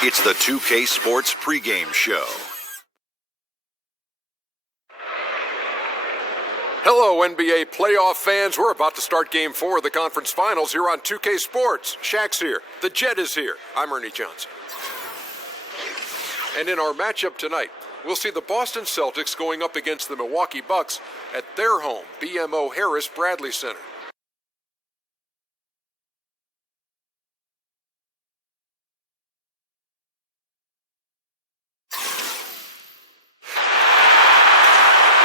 It's the 2K Sports pregame show. Hello, NBA playoff fans. We're about to start Game 4 of the conference finals here on 2K Sports. Shaq's here. The Jet is here. I'm Ernie Johnson. And in our matchup tonight, we'll see the Boston Celtics going up against the Milwaukee Bucks at their home, BMO Harris Bradley Center.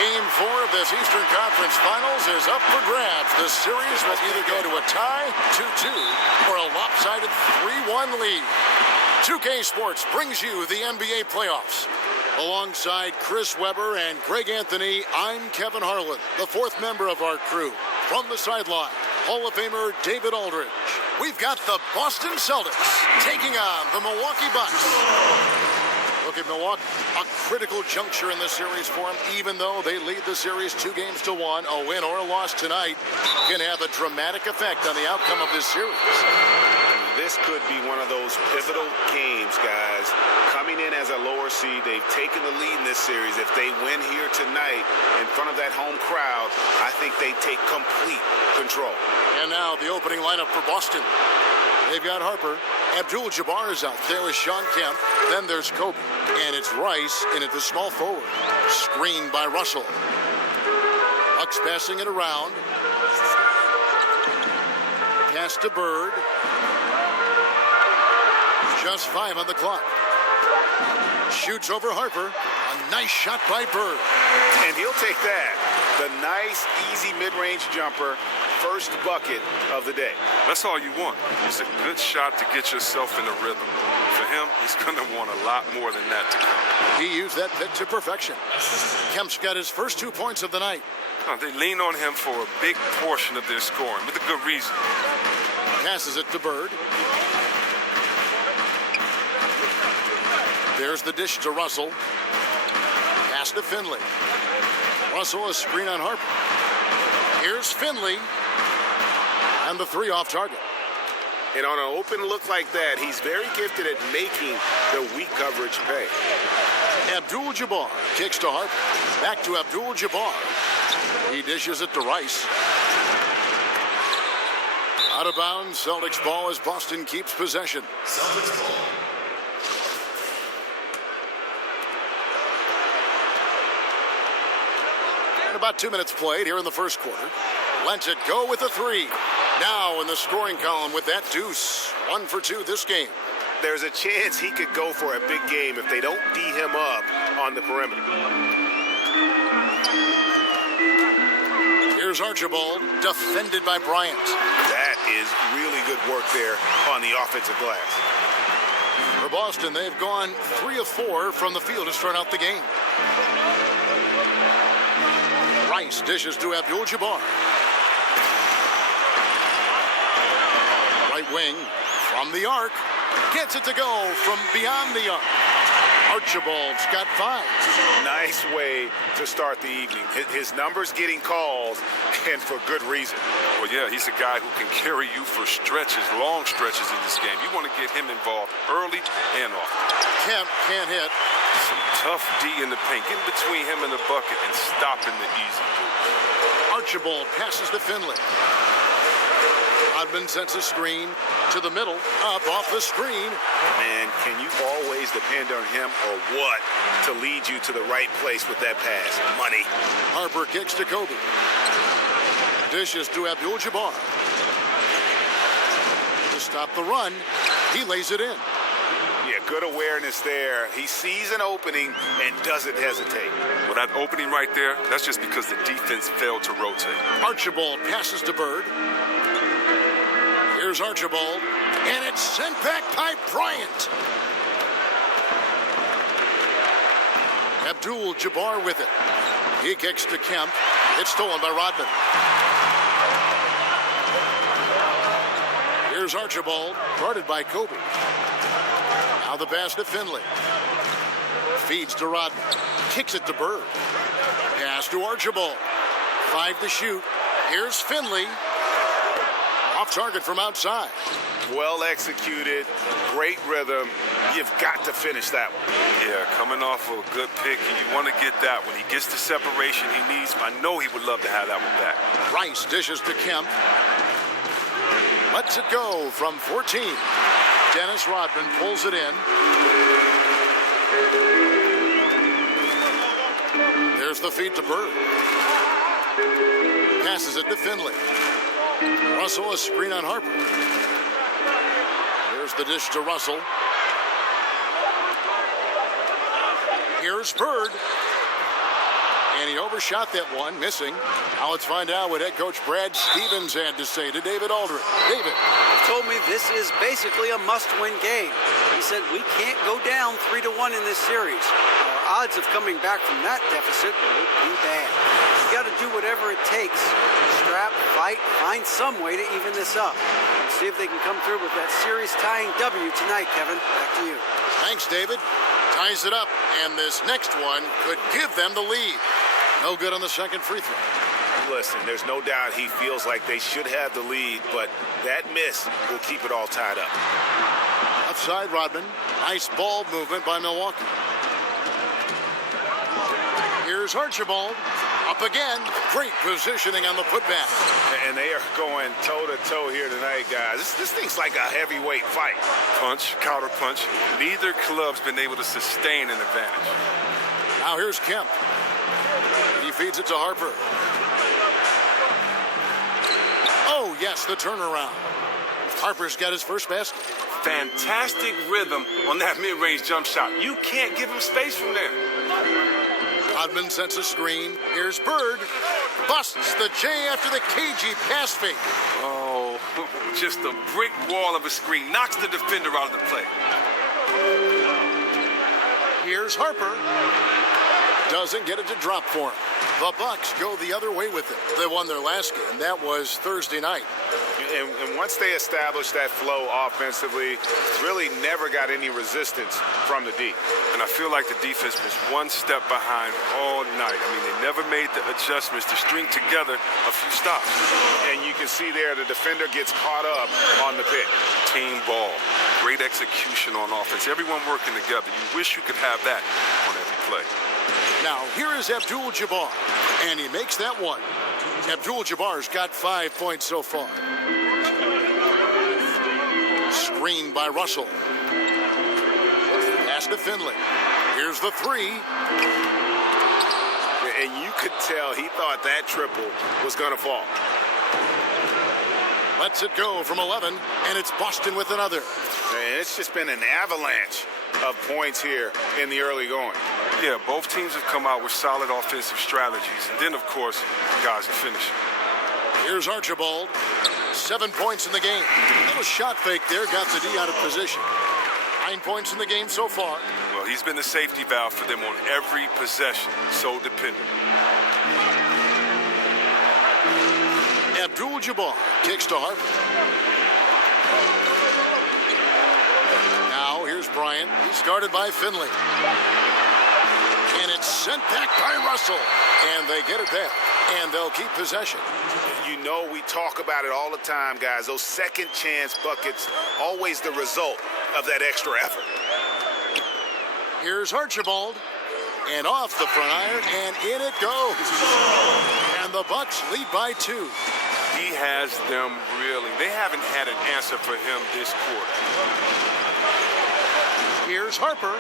Game 4 of this Eastern Conference Finals is up for grabs. The series will either go to a tie, 2-2, or a lopsided 3-1 lead. 2K Sports brings you the NBA playoffs. Alongside Chris Webber and Greg Anthony, I'm Kevin Harlan, the fourth member of our crew. From the sideline, Hall of Famer David Aldridge. We've got the Boston Celtics taking on the Milwaukee Bucks. Look at Milwaukee, a critical juncture in this series for them. Even though they lead the series 2-1, a win or a loss tonight can have a dramatic effect on the outcome of this series. This could be one of those pivotal games, guys. Coming in as a lower seed, they've taken the lead in this series. If they win here tonight in front of that home crowd, I think they take complete control. And now the opening lineup for Boston. They've got Harper. Abdul-Jabbar is out. There is Sean Kemp. Then there's Kobe. And it's Rice in at the small forward. Screened by Russell. Bucks passing it around. Pass to Bird. Just 5 on the clock. Shoots over Harper. A nice shot by Bird. And he'll take that. The nice, easy mid-range jumper. First bucket of the day. That's all you want. It's a good shot to get yourself in a rhythm. For him, he's going to want a lot more than that to come. He used that pit to perfection. Kemp's got his first 2 points of the night. They lean on him for a big portion of their scoring with a good reason. Passes it to Bird. There's the dish to Russell. Pass to Finley. Russell, a screen on Harper. Here's Finley. And the 3 off target. And on an open look like that, he's very gifted at making the weak coverage pay. Abdul-Jabbar kicks to Harper. Back to Abdul-Jabbar. He dishes it to Rice. Out of bounds, Celtics ball as Boston keeps possession. Celtics ball. And about 2 minutes played here in the first quarter. Lets it go with a 3. Now in the scoring column with that deuce. 1 for 2 this game. There's a chance he could go for a big game if they don't D him up on the perimeter. Here's Archibald, defended by Bryant. That is really good work there on the offensive glass. For Boston, they've gone 3 of 4 from the field to start out the game. Rice dishes to Abdul-Jabbar. Right wing from the arc. Gets it to go from beyond the arc. Archibald's got 5. Nice way to start the evening. His numbers getting calls, and for good reason. Well, yeah, he's a guy who can carry you for stretches, long stretches in this game. You want to get him involved early and often. Kemp can't hit. Some tough D in the paint. Get between him and the bucket and stopping the easy move. Archibald passes to Finley. Rodman sends a screen to the middle, up off the screen. Man, can you always depend on him or what to lead you to the right place with that pass? Money. Harper kicks to Kobe. Dishes to Abdul-Jabbar. To stop the run, he lays it in. Yeah, good awareness there. He sees an opening and doesn't hesitate. Well, that opening right there, that's just because the defense failed to rotate. Archibald passes to Bird. Here's Archibald, and it's sent back by Bryant. Abdul-Jabbar with it. He kicks to Kemp. It's stolen by Rodman. Here's Archibald, guarded by Kobe. Now the pass to Finley. Feeds to Rodman. Kicks it to Bird. Pass to Archibald. 5 to shoot. Here's Finley. Off target from outside. Well executed, great rhythm. You've got to finish that one. Yeah, coming off of a good pick, and you want to get that when he gets the separation he needs. I know he would love to have that one back. Rice dishes to Kemp. Lets it go from 14. Dennis Rodman pulls it in. There's the feed to Bird. Passes it to Finley. Russell, a screen on Harper. There's the dish to Russell. Here's Bird. And he overshot that one, missing. Now let's find out what head coach Brad Stevens had to say to David Aldridge. David. Told me this is basically a must-win game. He said we can't go down 3-1 in this series. Our odds of coming back from that deficit would be bad. You got to do whatever it takes. Strap, fight, find some way to even this up. See if they can come through with that series-tying W tonight, Kevin. Back to you. Thanks, David. Ties it up, and this next one could give them the lead. No good on the second free throw. Listen, there's no doubt he feels like they should have the lead, but that miss will keep it all tied up. Outside Rodman. Nice ball movement by Milwaukee. Here's Archibald. Up again. Great positioning on the putback. And they are going toe-to-toe here tonight, guys. This thing's like a heavyweight fight. Punch, counter punch. Neither club's been able to sustain an advantage. Now here's Kemp. He feeds it to Harper. Oh, yes, the turnaround. Harper's got his first basket. Fantastic rhythm on that mid-range jump shot. You can't give him space from there. Rodman sends a screen. Here's Bird. Busts the J after the cagey pass fake. Oh, just a brick wall of a screen. Knocks the defender out of the play. Here's Harper. Doesn't get it to drop for him. The Bucks go the other way with it. They won their last game. That was Thursday night. And once they established that flow offensively, really never got any resistance from the D. And I feel like the defense was one step behind all night. I mean, they never made the adjustments to string together a few stops. And you can see there the defender gets caught up on the pick. Team ball. Great execution on offense. Everyone working together. You wish you could have that on every play. Now, here is Abdul-Jabbar, and he makes that one. Abdul-Jabbar's got 5 points so far. Screened by Russell. Pass to Finley. Here's the three. And you could tell he thought that triple was going to fall. Lets it go from 11, and it's Boston with another. And it's just been an avalanche of points here in the early going. Yeah, both teams have come out with solid offensive strategies. And then, of course, guys are finishing. Here's Archibald. 7 points in the game. A little shot fake there, got the D out of position. 9 points in the game so far. Well, he's been the safety valve for them on every possession. So dependent. Abdul-Jabbar kicks to Harper. Now here's Bryant. He's guarded by Finley. And it's sent back by Russell. And they get it back. And they'll keep possession. You know, we talk about it all the time, guys. Those second chance buckets, always the result of that extra effort. Here's Archibald. And off the front iron, and in it goes. And the Bucks lead by 2. He has them reeling. They haven't had an answer for him this quarter. Here's Harper,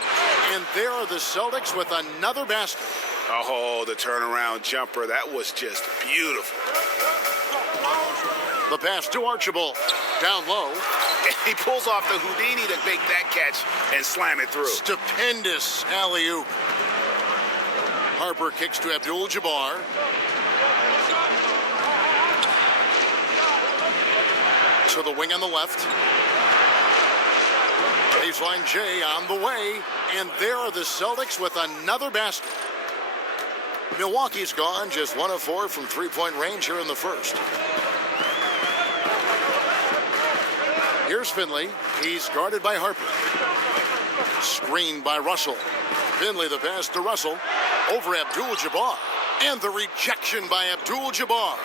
and there are the Celtics with another basket. Oh, the turnaround jumper. That was just beautiful. The pass to Archibald. Down low. And he pulls off the Houdini to make that catch and slam it through. Stupendous alley-oop. Harper kicks to Abdul-Jabbar. To the wing on the left. Baseline J on the way. And there are the Celtics with another basket. Milwaukee's gone just 1 of 4 from three-point range here in the first. Here's Finley. He's guarded by Harper. Screened by Russell. Finley the pass to Russell. Over Abdul-Jabbar. And the rejection by Abdul-Jabbar.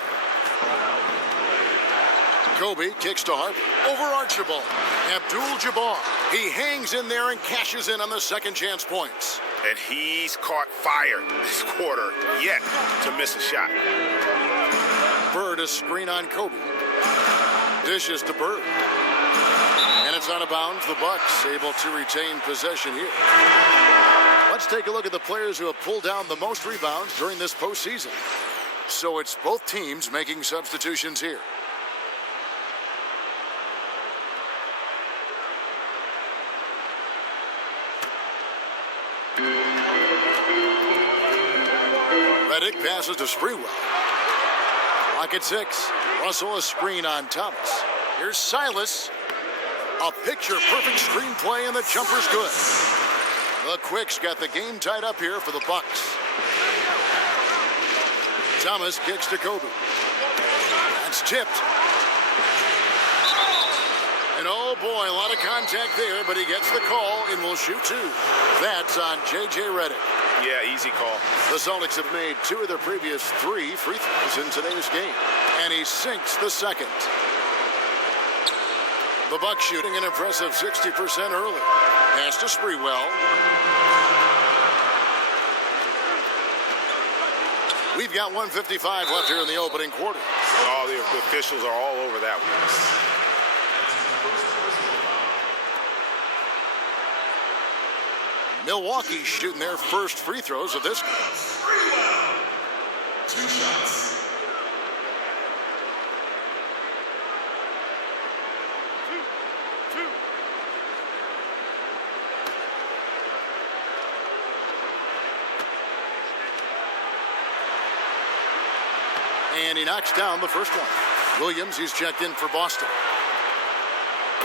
Kobe kicks to Harper. Over Archibald. Abdul-Jabbar. He hangs in there and cashes in on the second chance points. And he's caught fire this quarter yet to miss a shot. Bird a screen on Kobe. Dishes to Bird. And it's out of bounds. The Bucks able to retain possession here. Let's take a look at the players who have pulled down the most rebounds during this postseason. So it's both teams making substitutions here. Redick passes to Sprewell. Lock at 6. Russell a screen on Thomas. Here's Silas. A picture-perfect screenplay, and the jumper's good. The Quicks got the game tied up here for the Bucks. Thomas kicks to Kobe. That's tipped. And oh boy, a lot of contact there, but he gets the call and will shoot 2. That's on J.J. Redick. Yeah, easy call. The Celtics have made 2 of their previous 3 free throws in today's game. And he sinks the second. The Bucks shooting an impressive 60% early. Pass to Sprewell. We've got 1:55 left here in the opening quarter. Oh, the officials are all over that one. Milwaukee shooting their first free throws of this game. 2 shots. And he knocks down the first one. Williams, he's checked in for Boston.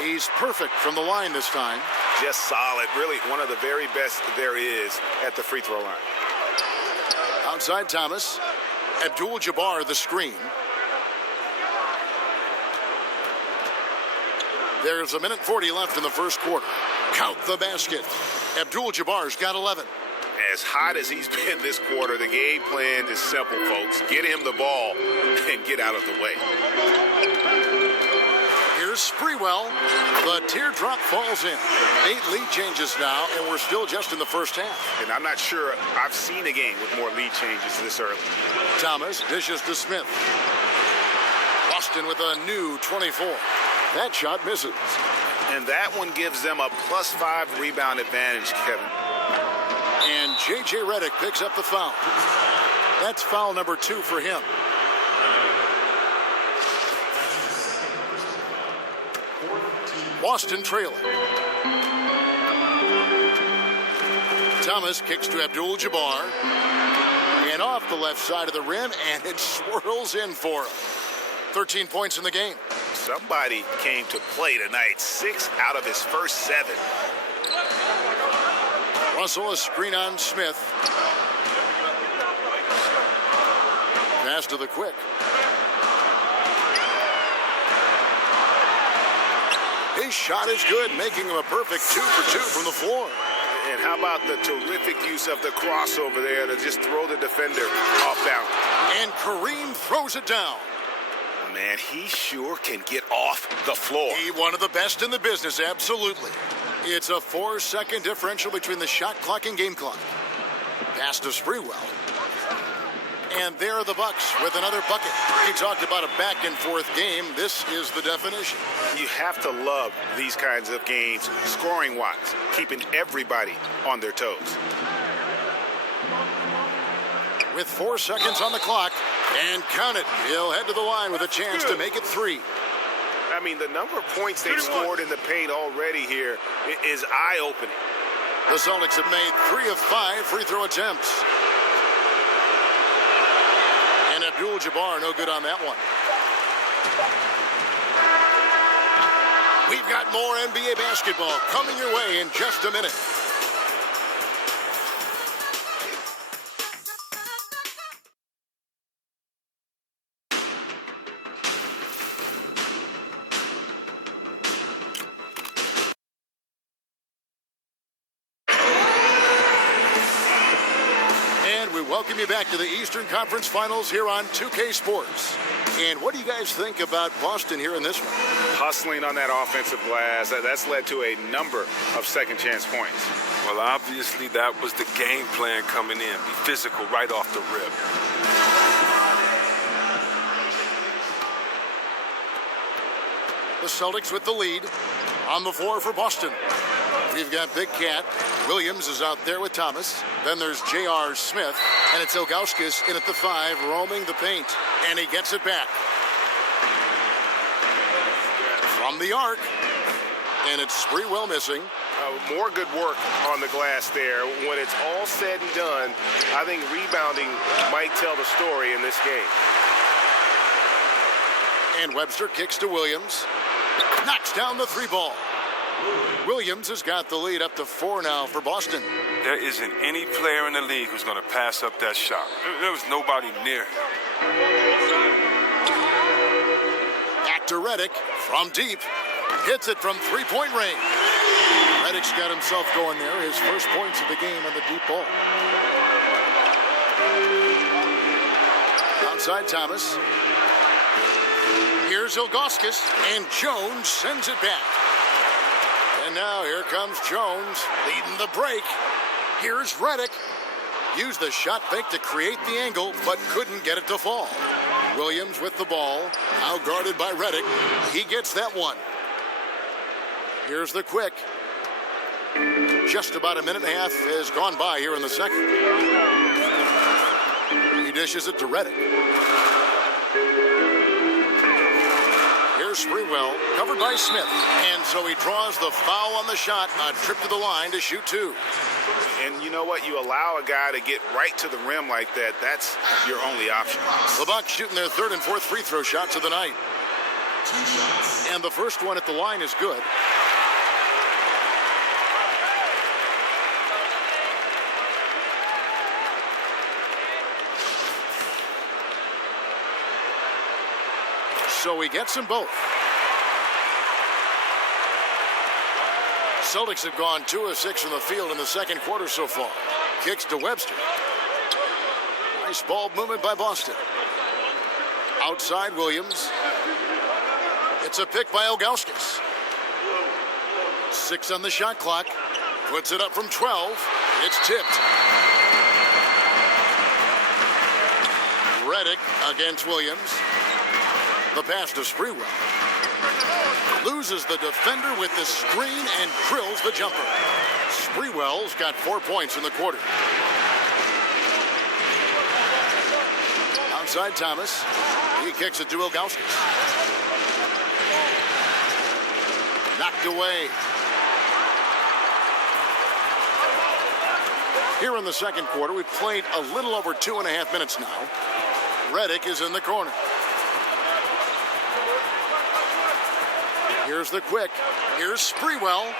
He's perfect from the line this time. Just solid. Really one of the very best there is at the free throw line. Outside Thomas. Abdul-Jabbar the screen. There's 1:40 left in the first quarter. Count the basket. Abdul-Jabbar's got 11. As hot as he's been this quarter, the game plan is simple, folks. Get him the ball and get out of the way. Here's Sprewell. The teardrop falls in. 8 lead changes now, and we're still just in the first half. And I'm not sure I've seen a game with more lead changes this early. Thomas dishes to Smith. Boston with a new 24. That shot misses. And that one gives them a +5 rebound advantage, Kevin. And J.J. Redick picks up the foul. That's foul number 2 for him. Boston trailing. Thomas kicks to Abdul-Jabbar. And off the left side of the rim, and it swirls in for him. 13 points in the game. Somebody came to play tonight. 6 out of his first 7. Russell a screen on Smith. Pass to the Quick. His shot is good, making him a perfect 2 for 2 from the floor. And how about the terrific use of the crossover there to just throw the defender off balance. And Kareem throws it down. Man, he sure can get off the floor. He one of the best in the business, absolutely. It's a 4-second differential between the shot clock and game clock. Pass to Sprewell. And there are the Bucks with another bucket. He talked about a back-and-forth game. This is the definition. You have to love these kinds of games, scoring-wise, keeping everybody on their toes. With 4 seconds on the clock, and count it, he'll head to the line with a chance to make it 3. I mean, the number of points they've scored in the paint already here is eye-opening. The Celtics have made 3 of 5 free throw attempts. And Abdul-Jabbar no good on that one. We've got more NBA basketball coming your way in just a minute. we welcome you back to the Eastern Conference Finals here on 2K Sports. And what do you guys think about Boston here in this one? Hustling on that offensive glass, that's led to a number of second chance points. Well, obviously that was the game plan coming in. Be physical right off the rip. The Celtics with the lead on the floor for Boston. We've got Big Cat. Williams is out there with Thomas. Then there's J.R. Smith. And it's Ilgauskas in at the 5, roaming the paint. And he gets it back. From the arc. And it's Sprewell missing. More good work on the glass there. When it's all said and done, I think rebounding might tell the story in this game. And Webster kicks to Williams. Knocks down the 3 ball. Williams has got the lead up to 4 now for Boston. There isn't any player in the league who's going to pass up that shot. There was nobody near him. Back to Redick from deep. Hits it from 3-point range. Redick's got himself going there. His first points of the game on the deep ball. Outside Thomas. Here's Ilgauskas, and Jones sends it back. And now here comes Jones, leading the break. Here's Redick. Used the shot fake to create the angle, but couldn't get it to fall. Williams with the ball, now guarded by Redick. He gets that one. Here's the quick. Just about a minute and a half has gone by here in the second. He dishes it to Redick. Here's Sprewell, covered by Smith. And so he draws the foul on the shot, a trip to the line to shoot 2. And you know what? You allow a guy to get right to the rim like that, that's your only option. The Bucks shooting their 3rd and 4th free throw shots of the night. And the first one at the line is good. So he gets them both. Celtics have gone 2 of 6 from the field in the second quarter so far. Kicks to Webster. Nice ball movement by Boston. Outside Williams. It's a pick by Ilgauskas. 6 on the shot clock. Puts it up from 12. It's tipped. Redick against Williams. The pass to Sprewell. Loses the defender with the screen and drills the jumper. Sprewell's got 4 points in the quarter. Outside Thomas. He kicks it to Ilgauskas. Knocked away. Here in the second quarter, we've played a little over 2.5 minutes now. Redick is in the corner. Here's the quick. Here's Sprewell.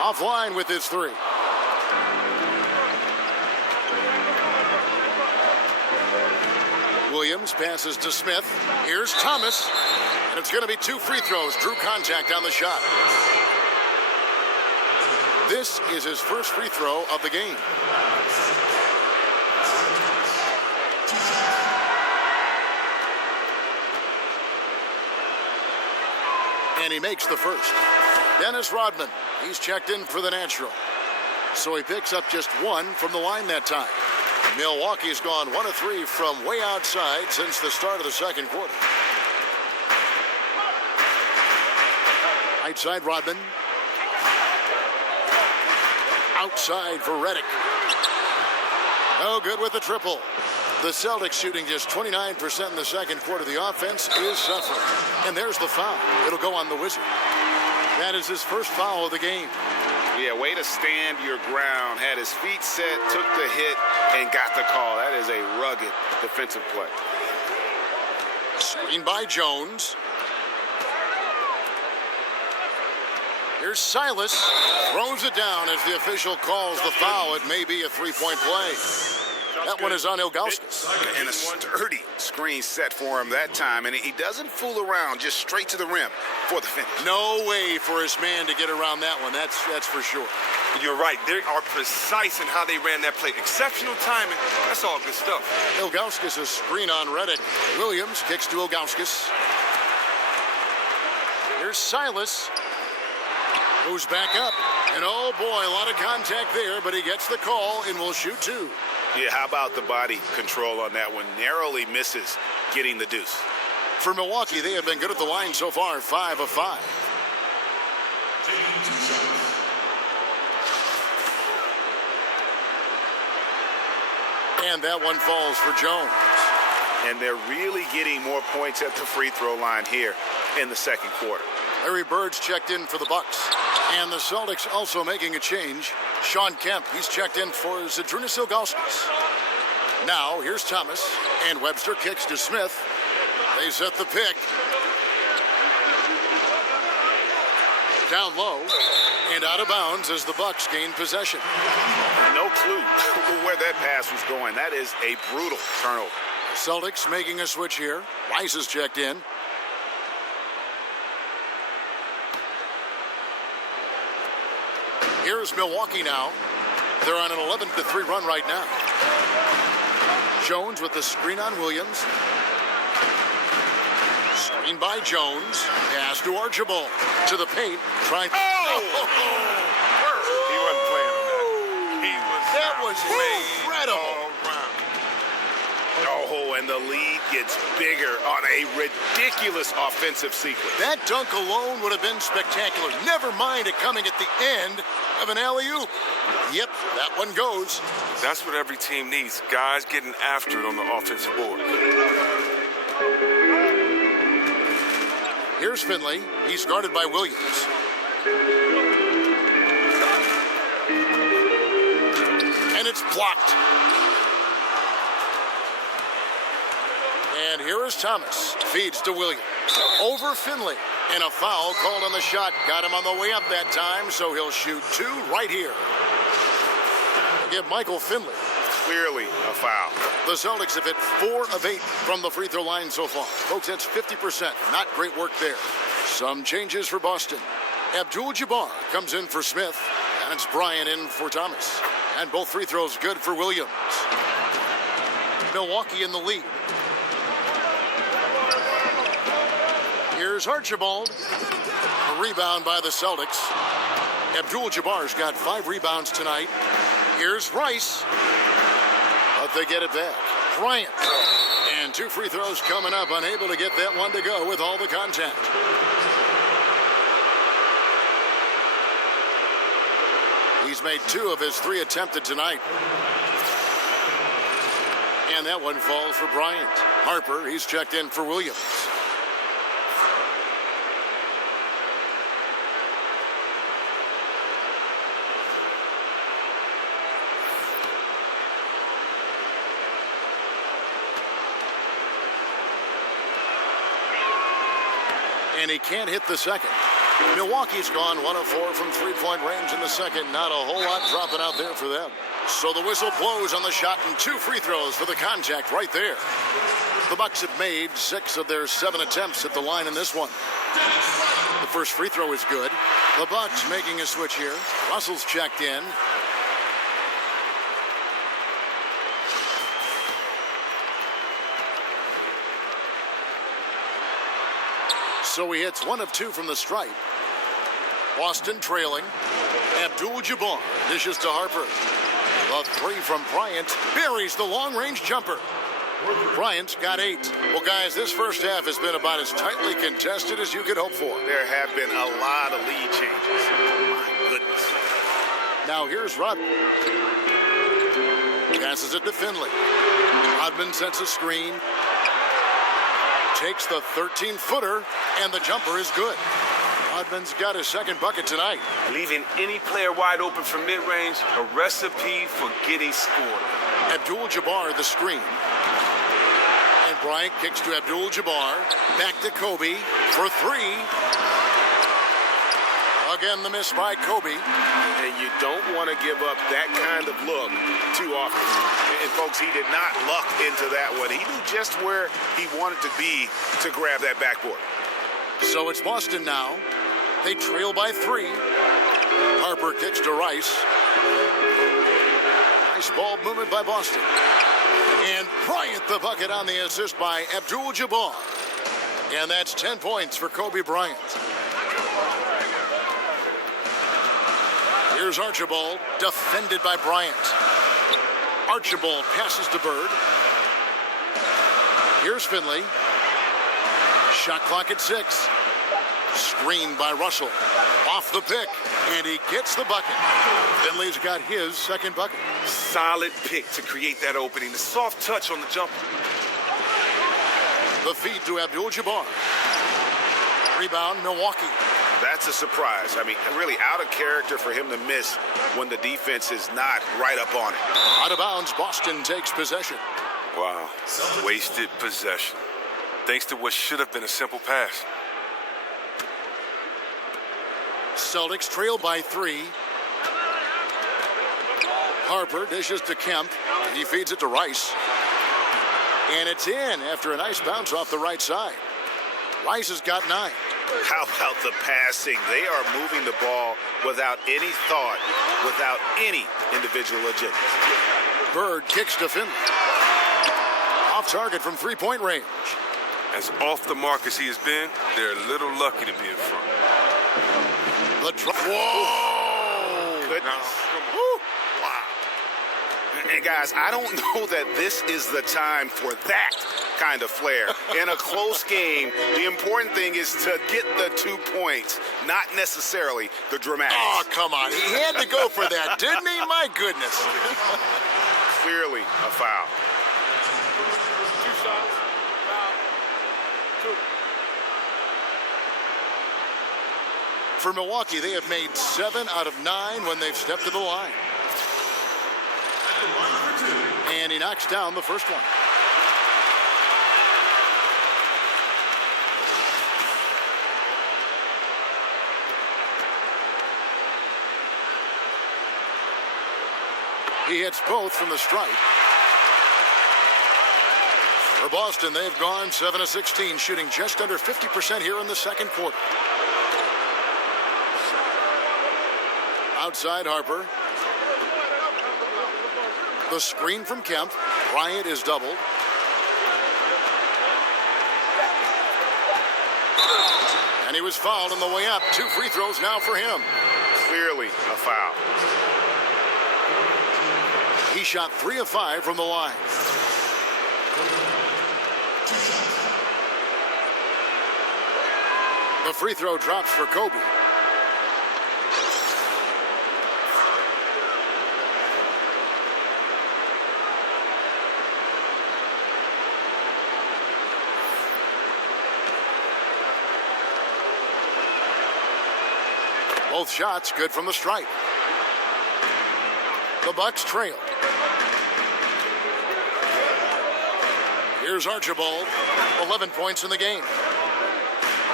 Offline with his 3. Williams passes to Smith. Here's Thomas. And it's going to be 2 free throws. Drew contact on the shot. This is his first free throw of the game. And he makes the first. Dennis Rodman, he's checked in for the natural. So he picks up just 1 from the line that time. Milwaukee's gone 1 of 3 from way outside since the start of the second quarter. Outside Rodman. Outside for Redick. No good with the triple. The Celtics shooting just 29% in the second quarter. The offense is suffering. And there's the foul. It'll go on the Wizard. That is his first foul of the game. Yeah, way to stand your ground. Had his feet set, took the hit, and got the call. That is a rugged defensive play. Screen by Jones. Here's Silas. Throws it down as the official calls the foul. It may be a 3-point play. That one is on Ilgauskas. And a sturdy screen set for him that time. And he doesn't fool around, just straight to the rim for the finish. No way for his man to get around that one. That's for sure. You're right. They are precise in how they ran that play. Exceptional timing. That's all good stuff. Ilgauskas a screen on Reddick. Williams kicks to Ilgauskas. Here's Silas. Goes back up. And oh boy, a lot of contact there, but he gets the call and will shoot two. Yeah, how about the body control on that one? Narrowly misses getting the deuce. For Milwaukee, they have been good at the line so far, 5 of 5. And that one falls for Jones. And they're really getting more points at the free throw line here in the second quarter. Larry Bird's checked in for the Bucks. And the Celtics also making a change. Sean Kemp, he's checked in for Zydrunas Ilgauskas. Now, here's Thomas. And Webster kicks to Smith. They set the pick. Down low. And out of bounds as the Bucks gain possession. No clue where that pass was going. That is a brutal turnover. Celtics making a switch here. Rice is checked in. Here's Milwaukee now. They're on an 11-3 run right now. Jones with the screen on Williams. Screen by Jones. Pass to Archibald. To the paint. Trying. He wasn't playing on that. That was incredible. Oh, and the lead gets bigger on a ridiculous offensive sequence. That dunk alone would have been spectacular. Never mind it coming at the end of an alley-oop. Yep, that one goes. That's what every team needs. Guys getting after it on the offensive board. Here's Finley. He's guarded by Williams. And it's blocked. And here is Thomas. Feeds to Williams. Over Finley. And a foul called on the shot. Got him on the way up that time, so he'll shoot two right here. Give Michael Finley. Clearly a foul. The Celtics have hit 4 of 8 from the free throw line so far. Folks, that's 50%. Not great work there. Some changes for Boston. Abdul-Jabbar comes in for Smith. And it's Bryant in for Thomas. And both free throws good for Williams. Milwaukee in the lead. Here's Archibald. A rebound by the Celtics. Abdul-Jabbar's got 5 rebounds tonight. Here's Rice. But they get it back. Bryant. And 2 free throws coming up. Unable to get that one to go with all the contact. He's made 2 of his 3 attempted tonight. And that one falls for Bryant. Harper, he's checked in for Williams. And he can't hit the second. Milwaukee's gone 1 of 4 from three-point range in the second. Not a whole lot dropping out there for them. So the whistle blows on the shot and 2 free throws for the contact right there. The Bucks have made 6 of their 7 attempts at the line in this one. The first free throw is good. The Bucks making a switch here. Russell's checked in. So he hits 1 of 2 from the stripe. Boston trailing. Abdul-Jabbar dishes to Harper. The 3 from Bryant buries the long-range jumper. Bryant's got 8. Well, guys, this first half has been about as tightly contested as you could hope for. There have been a lot of lead changes. My goodness. Now here's Rodman. Passes it to Finley. Rodman sets a screen. Takes the 13-footer, and the jumper is good. Rodman's got his second bucket tonight. Leaving any player wide open from mid-range, a recipe for getting scored. Abdul-Jabbar the screen. And Bryant kicks to Abdul-Jabbar. Back to Kobe for 3. Again, the miss by Kobe. And you don't want to give up that kind of look too often. And folks, he did not luck into that one. He knew just where he wanted to be to grab that backboard. So it's Boston now. They trail by 3. Harper kicks to Rice. Nice ball movement by Boston. And Bryant the bucket on the assist by Abdul-Jabbar. And that's 10 points for Kobe Bryant. Here's Archibald, defended by Bryant. Archibald passes to Bird. Here's Finley. Shot clock at 6. Screened by Russell. Off the pick, and he gets the bucket. Finley's got his second bucket. Solid pick to create that opening. The soft touch on the jumper. The feed to Abdul-Jabbar. Rebound, Milwaukee. That's a surprise. I mean, really out of character for him to miss when the defense is not right up on it. Out of bounds, Boston takes possession. Wow, wasted possession. Thanks to what should have been a simple pass. Celtics trail by 3. Harper dishes to Kemp. He feeds it to Rice. And it's in after a nice bounce off the right side. Rice has got 9. How about the passing? They are moving the ball without any thought, without any individual agenda. Bird kicks to Finley. Off target from three-point range. As off the mark as he has been, they're a little lucky to be in front. Whoa! Goodness. Woo. Wow. And guys, I don't know that this is the time for that kind of flair. In a close game, the important thing is to get the 2 points, not necessarily the dramatics. Oh, come on. He had to go for that, didn't he? My goodness. Clearly a foul. 2 shots. Foul. 2. For Milwaukee, they have made 7 out of 9 when they've stepped to the line. And he knocks down the first one. He hits both from the stripe. For Boston, they've gone 7 of 16, shooting just under 50% here in the second quarter. Outside Harper. The screen from Kemp. Bryant is doubled. And he was fouled on the way up. 2 free throws now for him. Clearly a foul. He shot 3 of 5 from the line. The free throw drops for Kobe. Both shots good from the stripe. The Bucks trail. Here's Archibald. 11 points in the game.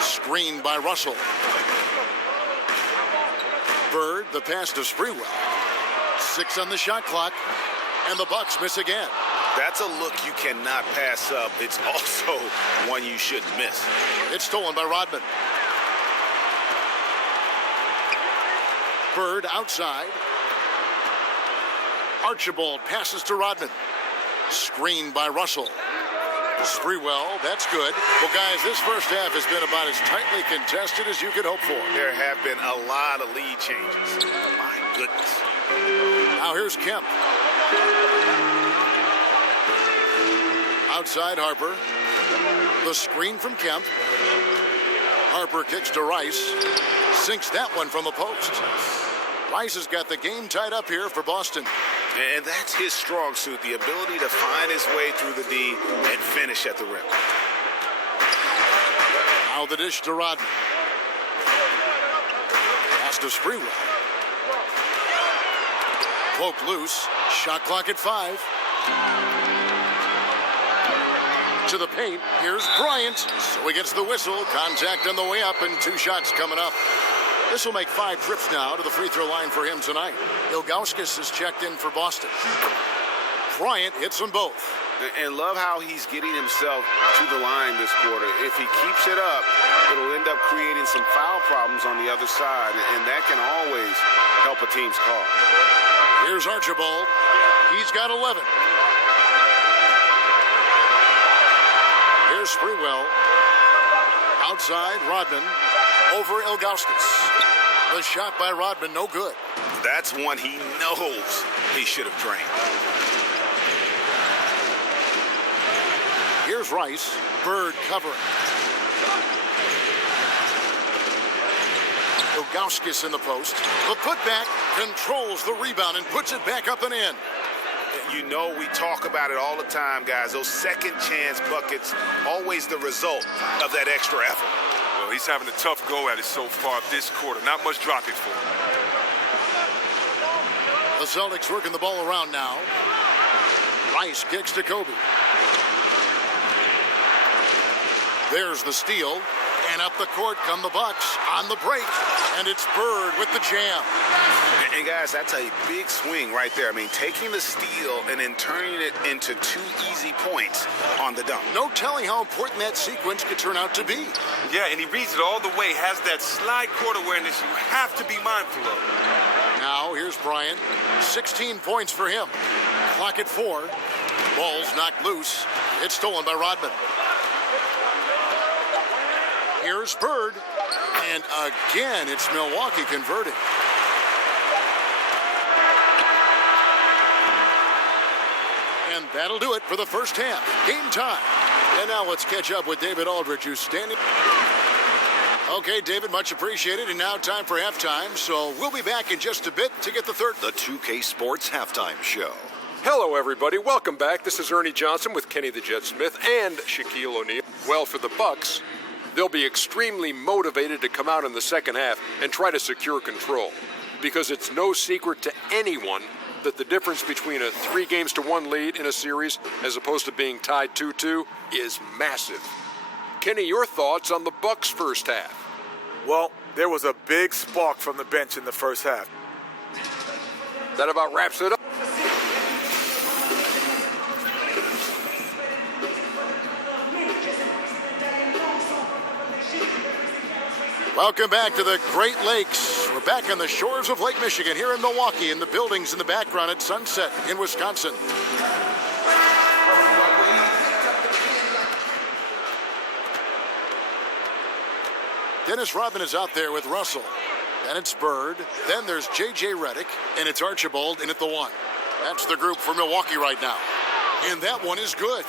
Screened by Russell. Bird, the pass to Sprewell. 6 on the shot clock. And the Bucks miss again. That's a look you cannot pass up. It's also one you shouldn't miss. It's stolen by Rodman. Bird outside. Archibald passes to Rodman. Screened by Russell. Sprewell, that's good. Well, guys, this first half has been about as tightly contested as you could hope for. There have been a lot of lead changes. My goodness. Now here's Kemp. Outside Harper. The screen from Kemp. Harper kicks to Rice. Sinks that one from the post. Rice has got the game tied up here for Boston. And that's his strong suit, the ability to find his way through the D and finish at the rim. Now the dish to Rodman. Pass to Sprewell. Poke loose. Shot clock at 5. To the paint. Here's Bryant. So he gets the whistle. Contact on the way up and 2 shots coming up. This will make 5 trips now to the free throw line for him tonight. Ilgauskas is checked in for Boston. Bryant hits them both. And love how he's getting himself to the line this quarter. If he keeps it up, it'll end up creating some foul problems on the other side, and that can always help a team's cause. Here's Archibald. He's got 11. Here's Sprewell. Outside, Rodman. Over Ilgauskas. The shot by Rodman, no good. That's one he knows he should have drained. Here's Rice. Bird covering. Ilgauskas in the post. The putback controls the rebound and puts it back up and in. You know, we talk about it all the time, guys. Those second chance buckets, always the result of that extra effort. Well, he's having a tough go at it so far this quarter. Not much dropping for him. The Celtics working the ball around now. Rice kicks to Kobe. There's the steal. And up the court come the Bucks on the break. And it's Bird with the jam. And guys, that's a big swing right there. I mean, taking the steal and then turning it into 2 easy points on the dunk. No telling how important that sequence could turn out to be. Yeah, and he reads it all the way. Has that slide court awareness you have to be mindful of. Now, here's Bryant. 16 points for him. Clock at 4. Ball's knocked loose. It's stolen by Rodman. Here's Bird. And again, it's Milwaukee converting. And that'll do it for the first half. Game time. And now let's catch up with David Aldridge, who's standing. Okay, David, much appreciated. And now time for halftime. So we'll be back in just a bit to get the third. The 2K Sports Halftime Show. Hello, everybody. Welcome back. This is Ernie Johnson with Kenny the Jet Smith and Shaquille O'Neal. Well, for the Bucks, they'll be extremely motivated to come out in the second half and try to secure control, because it's no secret to anyone that the difference between a 3-1 lead in a series as opposed to being tied 2-2 is massive. Kenny, your thoughts on the Bucks' first half? Well, there was a big spark from the bench in the first half. That about wraps it up. Welcome back to the Great Lakes. We're back on the shores of Lake Michigan here in Milwaukee, in the buildings in the background at Sunset in Wisconsin. Dennis Rodman is out there with Russell. Then it's Bird. Then there's J.J. Redick. And it's Archibald in at the 1. That's the group for Milwaukee right now. And that one is good.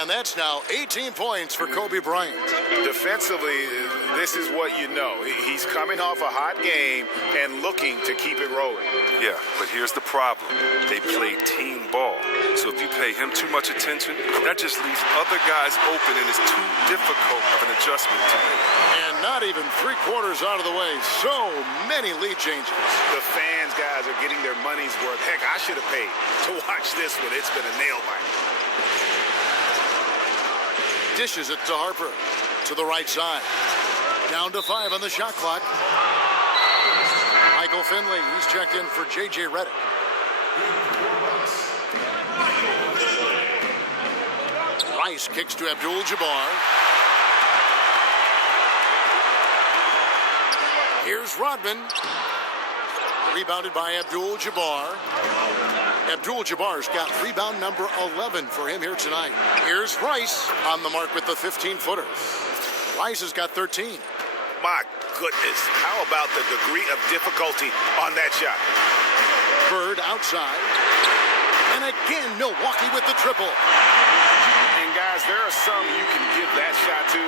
And that's now 18 points for Kobe Bryant. Defensively, this is what you know. He's coming off a hot game and looking to keep it rolling. Yeah, but here's the problem. They play team ball. So if you pay him too much attention, that just leaves other guys open, and it's too difficult of an adjustment to make. And not even 3/4 out of the way. So many lead changes. The fans, guys, are getting their money's worth. Heck, I should have paid to watch this one. It's been a nail biter. Dishes it to Harper. To the right side. Down to 5 on the shot clock. Michael Finley, he's checked in for J.J. Redick. Rice kicks to Abdul-Jabbar. Here's Rodman. Rebounded by Abdul-Jabbar. Abdul-Jabbar's got rebound number 11 for him here tonight. Here's Rice on the mark with the 15-footer. Rice has got 13. My goodness, how about the degree of difficulty on that shot? Bird outside. And again, Milwaukee with the triple. And guys, there are some you can give that shot to,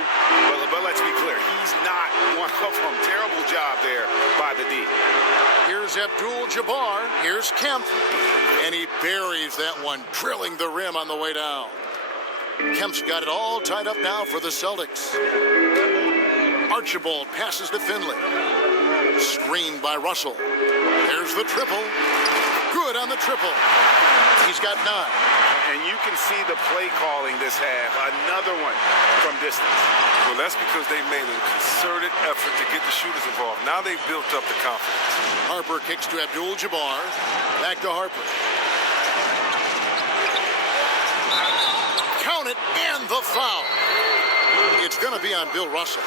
but let's be clear, he's not one of them. Terrible job there by the D. Here's Abdul-Jabbar. Here's Kemp. And he buries that one, drilling the rim on the way down. Kemp's got it all tied up now for the Celtics. Archibald passes to Finley. Screened by Russell. There's the triple. Good on the triple. He's got 9. And you can see the play calling this half. Another one from distance. Well, that's because they made a concerted effort to get the shooters involved. Now they've built up the confidence. Harper kicks to Abdul-Jabbar. Back to Harper. Count it, and the foul. It's going to be on Bill Russell.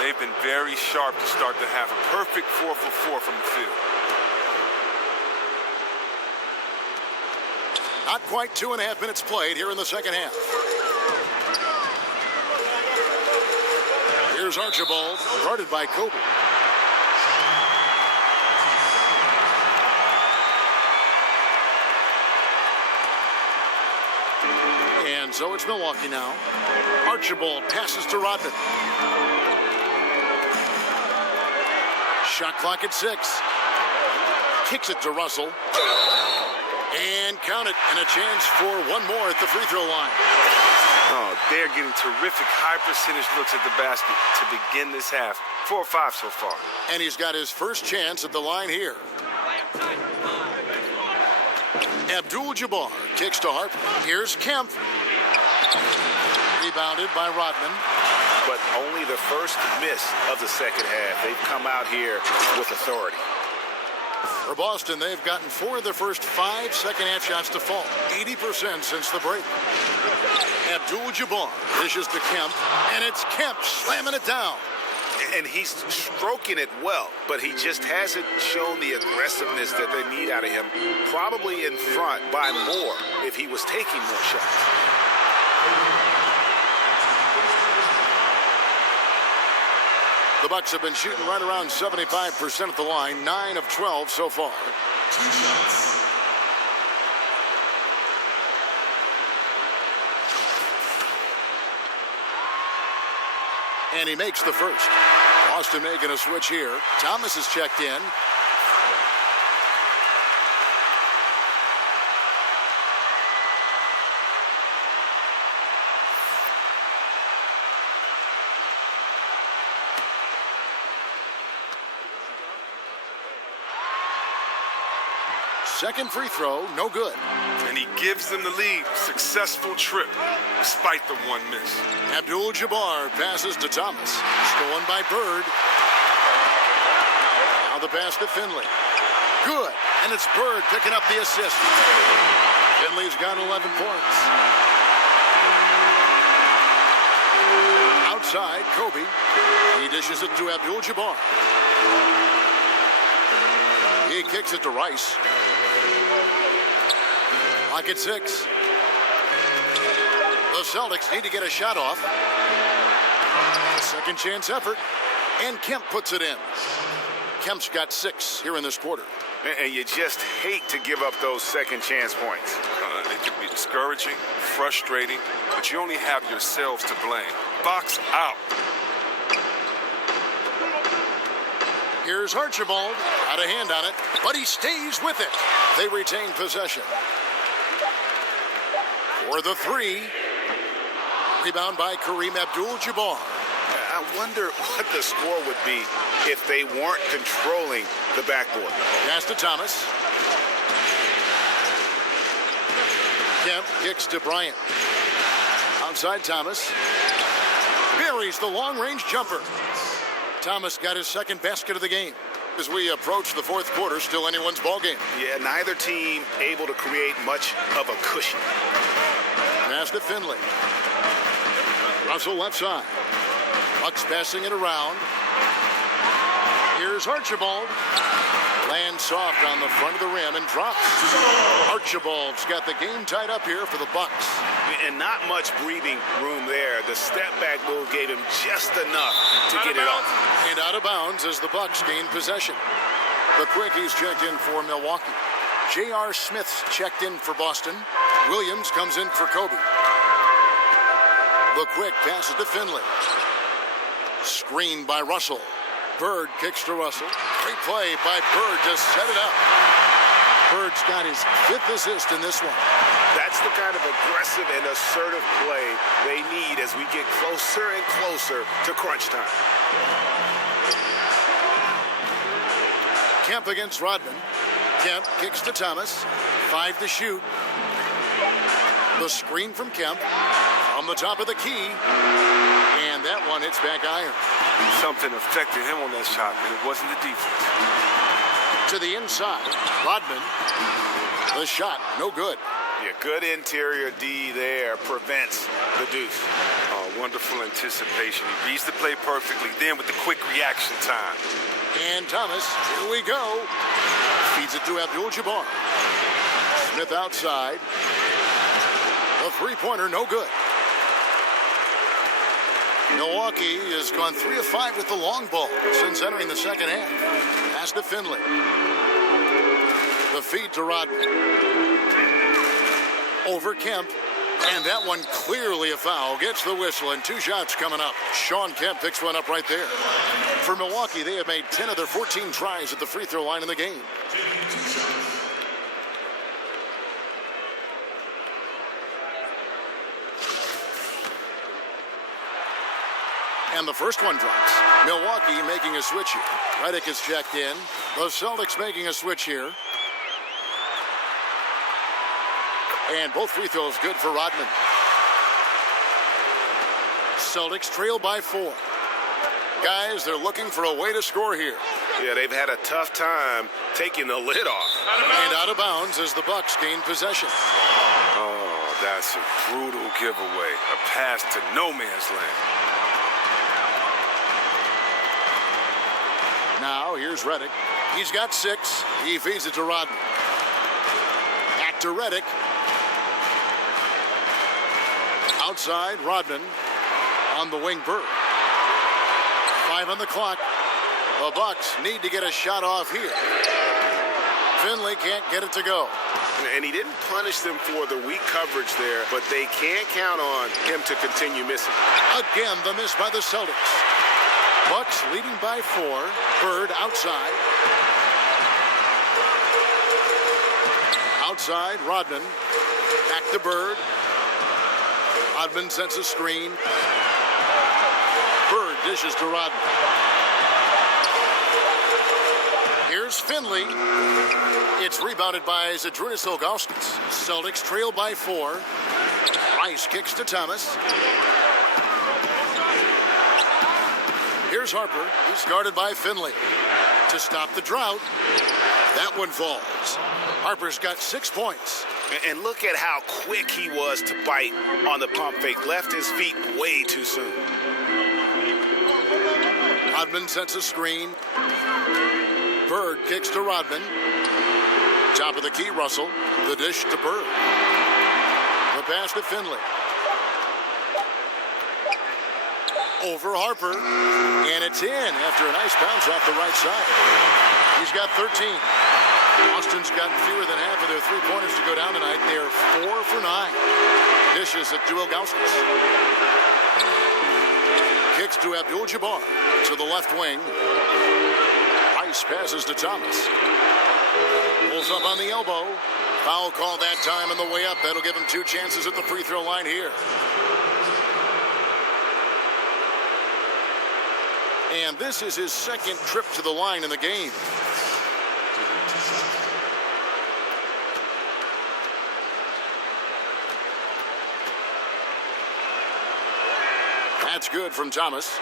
They've been very sharp to start the half. A perfect 4 for 4 from the field. Not quite 2.5 minutes played here in the second half. Here's Archibald, guarded by Kobe. And so it's Milwaukee now. Archibald passes to Rodman. Shot clock at 6. Kicks it to Russell. And count it, and a chance for one more at the free throw line. Oh, they're getting terrific high percentage looks at the basket to begin this half. 4 or 5 so far. And he's got his first chance at the line here. Abdul-Jabbar kicks to Harper. Here's Kemp. Rebounded by Rodman. But only the first miss of the second half. They've come out here with authority. For Boston, they've gotten 4 of their first 5 second-half shots to fall. 80% since the break. Abdul-Jabbar dishes to Kemp, and it's Kemp slamming it down. And he's stroking it well, but he just hasn't shown the aggressiveness that they need out of him. Probably in front by more if he was taking more shots. The Bucks have been shooting right around 75% at the line, 9 of 12 so far. And he makes the first. Boston making a switch here. Thomas is checked in. Second free throw, no good. And he gives them the lead. Successful trip, despite the 1 miss. Abdul-Jabbar passes to Thomas. Stolen by Bird. Now the pass to Finley. Good. And it's Bird picking up the assist. Finley's got 11 points. Outside, Kobe. He dishes it to Abdul-Jabbar. He kicks it to Rice. Clock at 6. The Celtics need to get a shot off. Second chance effort. And Kemp puts it in. Kemp's got 6 here in this quarter. And you just hate to give up those second chance points. It can be discouraging, frustrating, but you only have yourselves to blame. Box out. Here's Archibald. Out of hand on it, but he stays with it. They retain possession. For the 3. Rebound by Kareem Abdul-Jabbar. I wonder what the score would be if they weren't controlling the backboard. Pass to Thomas. Kemp kicks to Bryant. Outside Thomas. Buries the long-range jumper. Thomas got his second basket of the game. As we approach the fourth quarter, still anyone's ballgame. Yeah, neither team able to create much of a cushion. Pass to Finley. Russell left side. Bucks passing it around. Here's Archibald. Lands soft on the front of the rim and drops. Archibald's got the game tied up here for the Bucks. And not much breathing room there. The step back move gave him just enough to get it off. And out of bounds as the Bucks gain possession. The Quickies checked in for Milwaukee. J.R. Smith's checked in for Boston. Williams comes in for Kobe. The Quick passes to Finley. Screened by Russell. Bird kicks to Russell. Great play by Bird to set it up. Bird's got his 5th assist in this one. That's the kind of aggressive and assertive play they need as we get closer and closer to crunch time. Kemp against Rodman. Kemp kicks to Thomas. 5 to shoot. The screen from Kemp. On the top of the key. And that one hits back iron. Something affected him on that shot, and it wasn't the defense. To the inside. Rodman. The shot, no good. Yeah, good interior D there prevents the deuce. Oh, wonderful anticipation. He reads the play perfectly, then with the quick reaction time. And Thomas, here we go. Feeds it to Abdul-Jabbar. Smith outside. The three-pointer, no good. Milwaukee has gone 3 of 5 with the long ball since entering the second half. Pass to Finley. The feed to Rodman. Over Kemp. And that one clearly a foul. Gets the whistle and 2 shots coming up. Sean Kemp picks one up right there. For Milwaukee, they have made 10 of their 14 tries at the free throw line in the game. And the first one drops. Milwaukee making a switch here. Redick is checked in. The Celtics making a switch here. And both free throws good for Rodman. Celtics trail by 4. Guys, they're looking for a way to score here. Yeah, they've had a tough time taking the lid off. And out of bounds as the Bucks gain possession. Oh, that's a brutal giveaway. A pass to no man's land. Now, here's Redick. He's got 6. He feeds it to Rodman. Back to Redick. Outside, Rodman. On the wing, Bird. 5 on the clock. The Bucks need to get a shot off here. Finley can't get it to go. And he didn't punish them for the weak coverage there, but they can't count on him to continue missing. Again, the miss by the Celtics. Bucks leading by 4. Bird outside. Outside, Rodman. Back to Bird. Rodman sets a screen. Bird dishes to Rodman. Here's Finley. It's rebounded by Zydrunas Ilgauskas. Celtics trail by 4. Rice kicks to Thomas. Here's Harper. He's guarded by Finley. To stop the drought. That one falls. Harper's got 6 points. And look at how quick he was to bite on the pump fake. Left his feet way too soon. Rodman sets a screen. Bird kicks to Rodman. Top of the key, Russell. The dish to Bird. The pass to Finley. Over Harper. And it's in after a nice bounce off the right side. He's got 13. Boston's gotten fewer than half of their three-pointers to go down tonight. They are 4 for 9. Dishes at Ilgauskas. Kicks to Abdul-Jabbar to the left wing. Rice passes to Thomas. Pulls up on the elbow. Foul call that time on the way up. That'll give him 2 chances at the free throw line here. And this is his second trip to the line in the game. That's good from Thomas.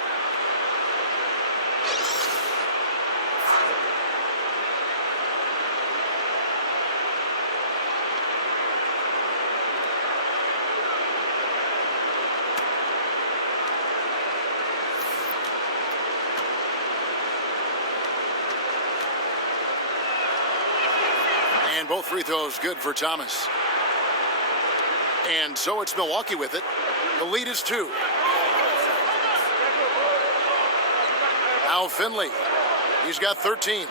And both free throws good for Thomas. And so it's Milwaukee with it. The lead is 2. Now Finley. He's got 13.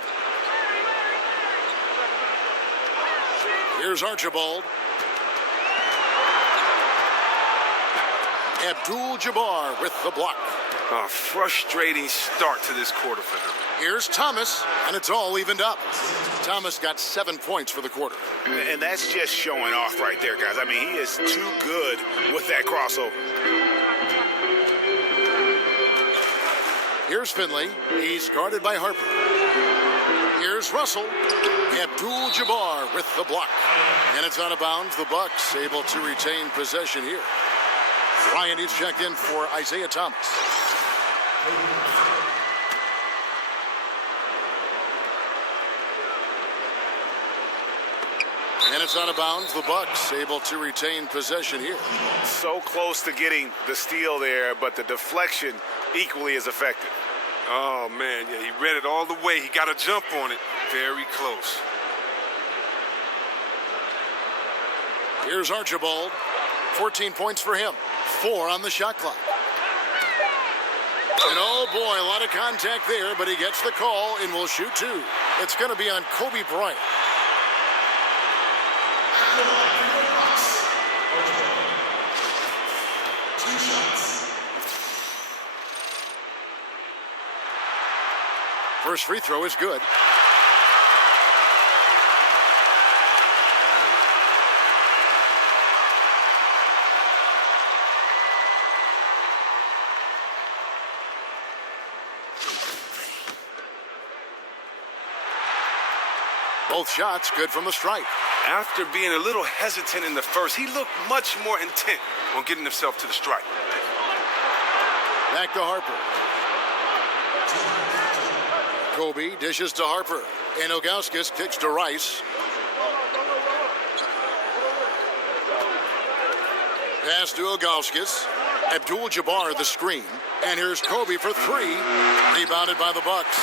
Here's Archibald. Abdul-Jabbar with the block. A frustrating start to this quarter for him. Here's Thomas, and it's all evened up. Thomas got 7 points for the quarter. And that's just showing off right there, guys. I mean, he is too good with that crossover. Here's Finley. He's guarded by Harper. Here's Russell. Abdul-Jabbar with the block. And it's out of bounds. The Bucks able to retain possession here. Ryan is checked in for Isaiah Thomas. And it's out of bounds. The Bucks able to retain possession here. So close to getting the steal there, but the deflection equally as effective. Oh, man, yeah, he read it all the way. He got a jump on it. Very close. Here's Archibald. 14 points for him. 4 on the shot clock. And oh boy, a lot of contact there, but he gets the call and will shoot 2. It's going to be on Kobe Bryant. First free throw is good. Both shots good from the stripe. After being a little hesitant in the first, he looked much more intent on getting himself to the stripe. Back to Harper. Kobe dishes to Harper. And Ilgauskas kicks to Rice. Pass to Ilgauskas. Abdul-Jabbar the screen. And here's Kobe for 3. Rebounded by the Bucks.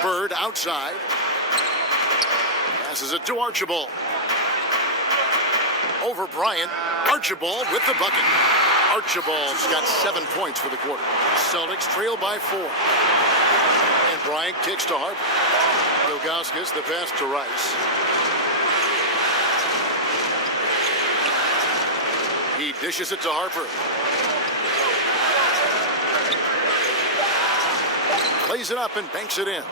Bird outside. Passes it to Archibald. Over Bryant. Archibald with the bucket. Archibald's got 7 points for the quarter. Celtics trail by 4. And Bryant kicks to Harper. Ilgauskas the pass to Rice. He dishes it to Harper. Plays it up and banks it in.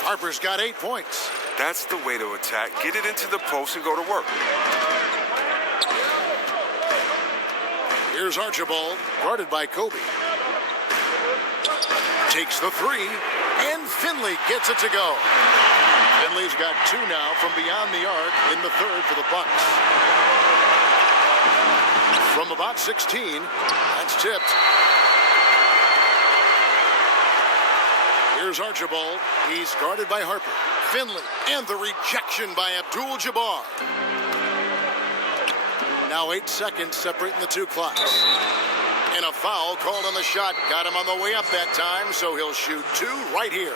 Harper's got 8 points. That's the way to attack. Get it into the post and go to work. Here's Archibald, guarded by Kobe. Takes the 3, and Finley gets it to go. Finley's got 2 now from beyond the arc in the third for the Bucks. From about 16, that's tipped. Here's Archibald. He's guarded by Harper. Finley, and the rejection by Abdul-Jabbar. Now 8 seconds separating the 2 clocks. And a foul called on the shot. Got him on the way up that time, so he'll shoot 2 right here.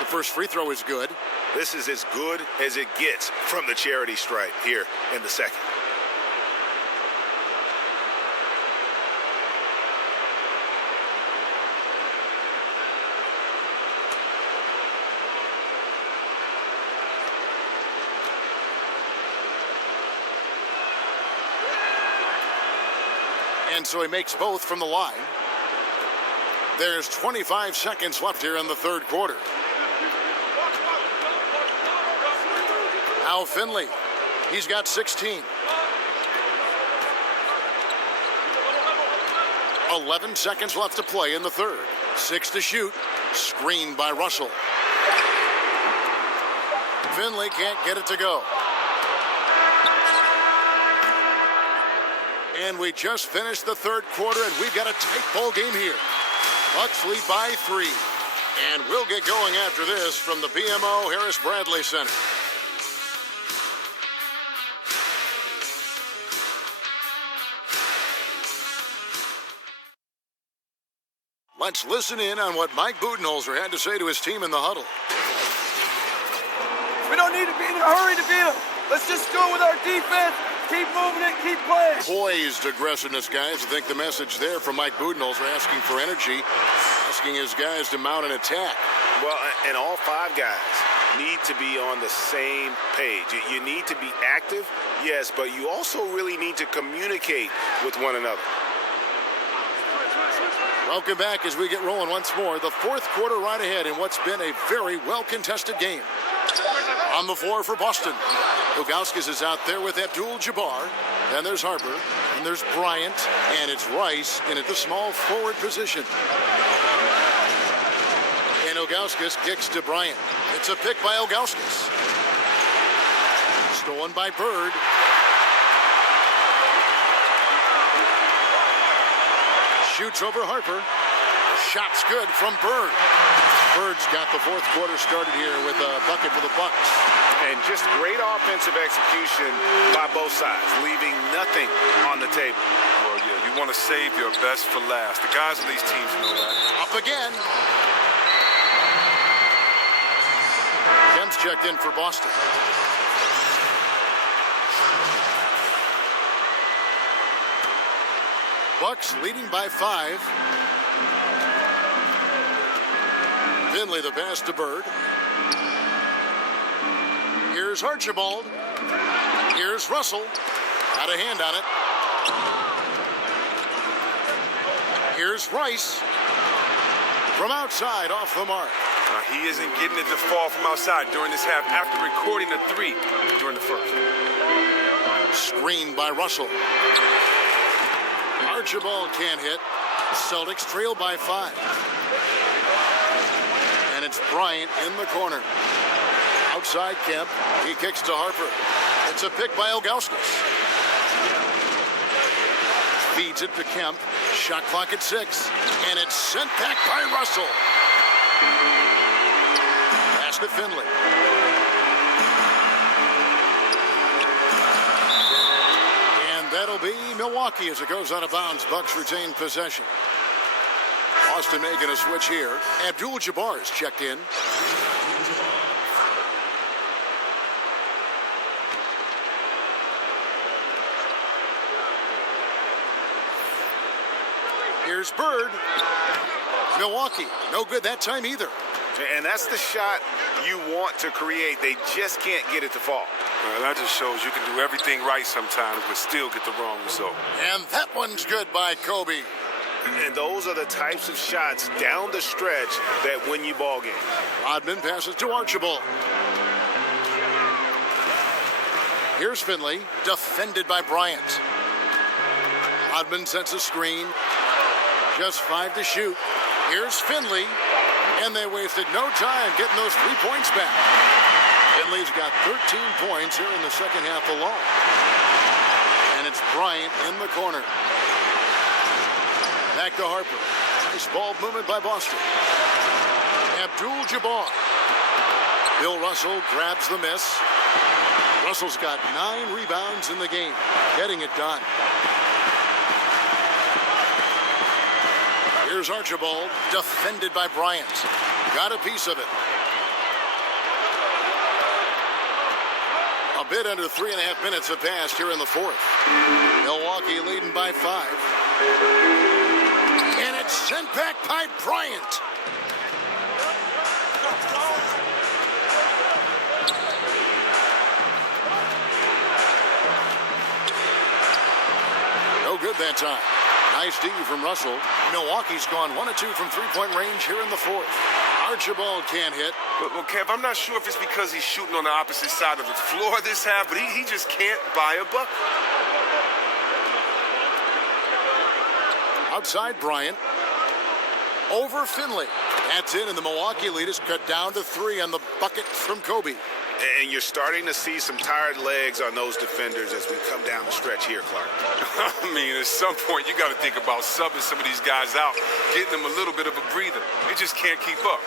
The first free throw is good. This is as good as it gets from the charity stripe here in the second. And so he makes both from the line. There's 25 seconds left here in the third quarter. Now Finley, he's got 16. 11 seconds left to play in the third. 6 to shoot. Screened by Russell. Finley can't get it to go. And we just finished the third quarter, and we've got a tight ball game here. Bucks lead by 3. And we'll get going after this from the BMO Harris Bradley Center. Let's listen in on what Mike Budenholzer had to say to his team in the huddle. We don't need to be in a hurry to beat them. Let's just go with our defense. Keep moving it, keep playing. Poised aggressiveness, guys. I think the message there from Mike Budenholzer asking for energy, asking his guys to mount an attack. Well, and all 5 guys need to be on the same page. You need to be active, yes, but you also really need to communicate with one another. Welcome back as we get rolling once more. The fourth quarter right ahead in what's been a very well-contested game. On the floor for Boston. Ilgauskas is out there with Abdul-Jabbar. Then there's Harper. And there's Bryant. And it's Rice in at the small forward position. And Ilgauskas kicks to Bryant. It's a pick by Ilgauskas. Stolen by Bird. Shoots over Harper. Shot's good from Bird. Bird's got the fourth quarter started here with a bucket for the Bucks. And just great offensive execution by both sides, leaving nothing on the table. Well, yeah, you want to save your best for last. The guys on these teams know that. Up again. Kemp's checked in for Boston. Bucks leading by 5. Finley the pass to Bird. Here's Archibald. Here's Russell. Got a hand on it. Here's Rice. From outside, off the mark. He isn't getting it to fall from outside during this half after recording a 3 during the first. Screened by Russell. Archibald can't hit. Celtics trail by 5. And it's Bryant in the corner. Outside Kemp. He kicks to Harper. It's a pick by Ilgauskas. Feeds it to Kemp. Shot clock at 6. And it's sent back by Russell. Pass to Finley. That'll be Milwaukee as it goes out of bounds. Bucks retain possession. Boston making a switch here. Abdul-Jabbar is checked in. Here's Bird. Milwaukee, no good that time either. And that's the shot you want to create. They just can't get it to fall. Well, that just shows you can do everything right sometimes, but still get the wrong result. And that one's good by Kobe. And those are the types of shots down the stretch that win you ball games. Rodman passes to Archibald. Here's Finley, defended by Bryant. Rodman sets a screen. Just 5 to shoot. Here's Finley. And they wasted no time getting those 3 points back. Finley's got 13 points here in the second half alone. And it's Bryant in the corner. Back to Harper. Nice ball movement by Boston. Abdul-Jabbar. Bill Russell grabs the miss. Russell's got 9 rebounds in the game. Getting it done. Here's Archibald, defended by Bryant. Got a piece of it. A bit under 3.5 minutes have passed here in the fourth. Milwaukee leading by 5. And it's sent back by Bryant. No good that time. Nice D from Russell. Milwaukee's gone 1 of 2 from 3-point range here in the fourth. Archibald can't hit. Well, Kev, I'm not sure if it's because he's shooting on the opposite side of the floor this half, but he just can't buy a bucket. Outside Bryant. Over Finley. That's in, and the Milwaukee lead is cut down to 3 on the bucket from Kobe. And you're starting to see some tired legs on those defenders as we come down the stretch here, Clark. I mean, at some point, you got to think about subbing some of these guys out, getting them a little bit of a breather. They just can't keep up.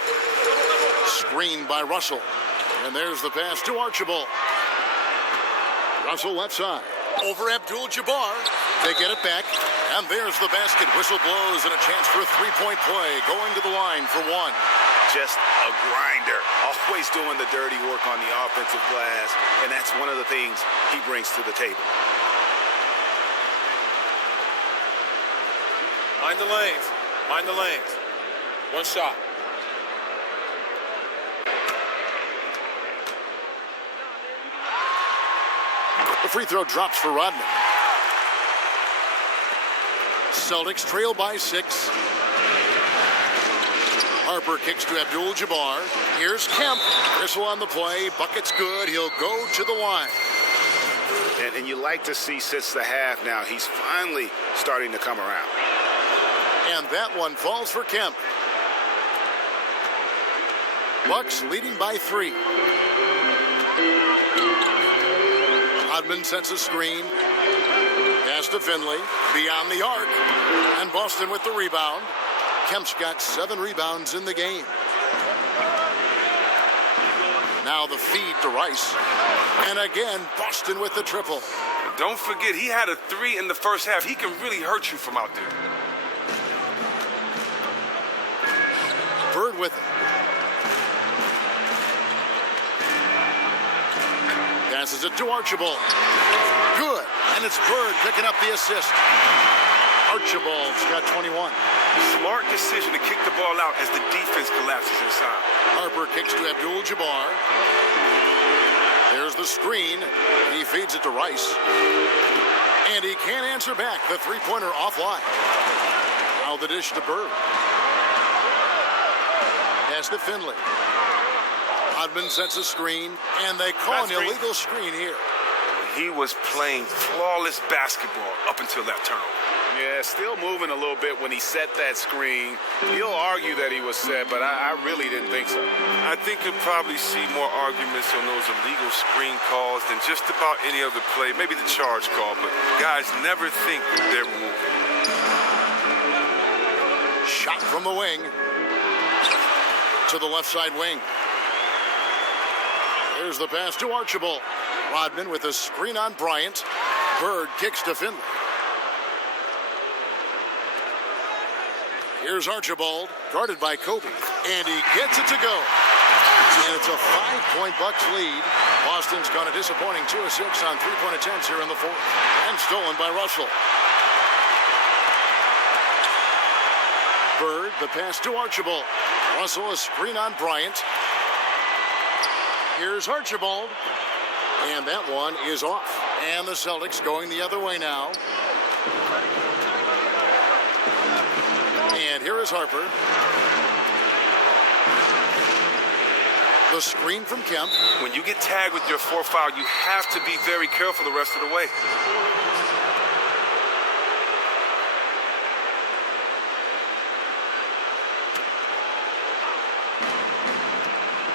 Screened by Russell. And there's the pass to Archibald. Russell left side. Over Abdul-Jabbar. They get it back. And there's the basket. Whistle blows and a chance for a 3-point play. Going to the line for 1. Just a grinder. Always doing the dirty work on the offensive glass. And that's one of the things he brings to the table. Mind the lanes. Mind the lanes. One shot. The free throw drops for Rodman. Celtics trail by 6. Harper kicks to Abdul-Jabbar. Here's Kemp. Whistle on the play. Bucket's good. He'll go to the line. And you like to see since the half now, he's finally starting to come around. And that one falls for Kemp. Bucks leading by 3. Rodman sets a screen. Pass to Finley. Beyond the arc. And Boston with the rebound. Kemp's got 7 rebounds in the game. Now the feed to Rice. And again, Boston with the triple. Don't forget, he had a 3 in the first half. He can really hurt you from out there. Bird with it. Passes it to Archibald. Good. And it's Bird picking up the assist. Archibald's got 21. Smart decision to kick the ball out as the defense collapses inside. Harper kicks to Abdul-Jabbar. There's the screen. He feeds it to Rice. And he can't answer back. The three-pointer offline. Now the dish to Bird. Pass to Finley. Hodman sets a screen, and they call an illegal screen here. He was playing flawless basketball up until that turnover. Yeah, still moving a little bit when he set that screen. He'll argue that he was set, but I really didn't think so. I think you'll probably see more arguments on those illegal screen calls than just about any other play, maybe the charge call, but guys never think they're moving. Shot from the wing to the left side wing. There's the pass to Archibald. Rodman with a screen on Bryant. Bird kicks to Finley. Here's Archibald, guarded by Kobe, and he gets it to go. And it's a 5-point Bucks lead. Boston's gone a disappointing 2 of 6 on three-point attempts here in the fourth, and stolen by Russell. Bird, the pass to Archibald. Russell, a screen on Bryant. Here's Archibald, and that one is off. And the Celtics going the other way now. And here is Harper. The screen from Kemp. When you get tagged with your 4th foul, you have to be very careful the rest of the way.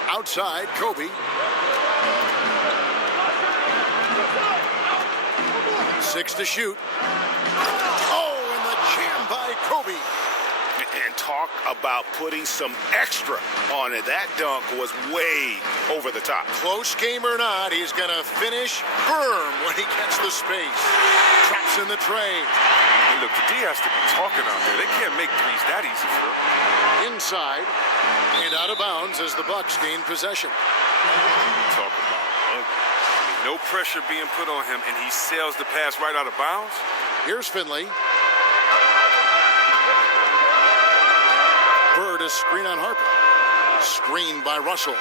Outside, Kobe. 6 to shoot. Oh, and the jam by Kobe. And talk about putting some extra on it. That dunk was way over the top. Close game or not, he's going to finish firm when he gets the space. Traps in the tray. Hey, look, the D has to be talking out there. They can't make threes that easy for him. Inside and out of bounds as the Bucks gain possession. Talk about ugly. No pressure being put on him, and he sails the pass right out of bounds. Here's Finley. Bird is screen on Harper. Screen by Russell.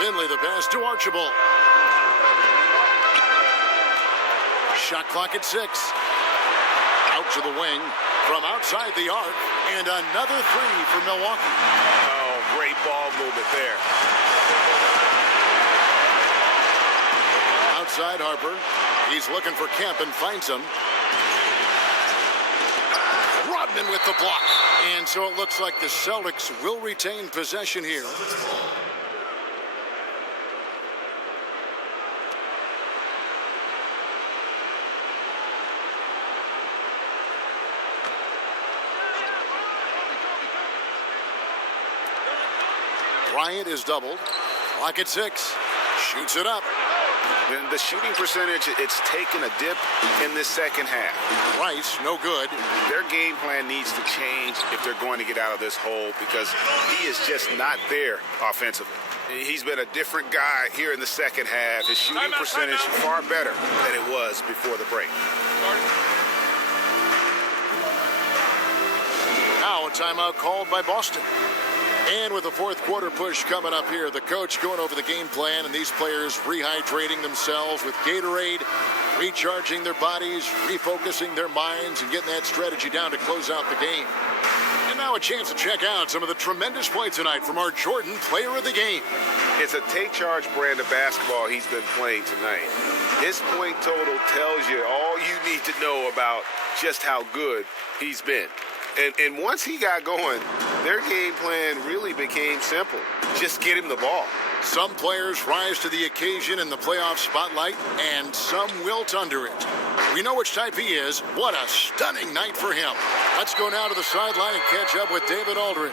Finley the pass to Archibald. Shot clock at 6. Out to the wing from outside the arc, and another 3 for Milwaukee. Oh, great ball movement there. Outside Harper. He's looking for Kemp and finds him. Rodman with the block. And so it looks like the Celtics will retain possession here. Bryant is doubled. Clock at 6. Shoots it up. The shooting percentage, it's taken a dip in this second half. Rice, no good. Their game plan needs to change if they're going to get out of this hole because he is just not there offensively. He's been a different guy here in the second half. His shooting percentage far better than it was before the break. Now a timeout called by Boston. And with the fourth quarter push coming up here, the coach going over the game plan and these players rehydrating themselves with Gatorade, recharging their bodies, refocusing their minds, and getting that strategy down to close out the game. And now a chance to check out some of the tremendous play tonight from our Jordan Player of the Game. It's a take-charge brand of basketball he's been playing tonight. His point total tells you all you need to know about just how good he's been. And once he got going, their game plan really became simple. Just get him the ball. Some players rise to the occasion in the playoff spotlight, and some wilt under it. We know which type he is. What a stunning night for him. Let's go now to the sideline and catch up with David Aldridge.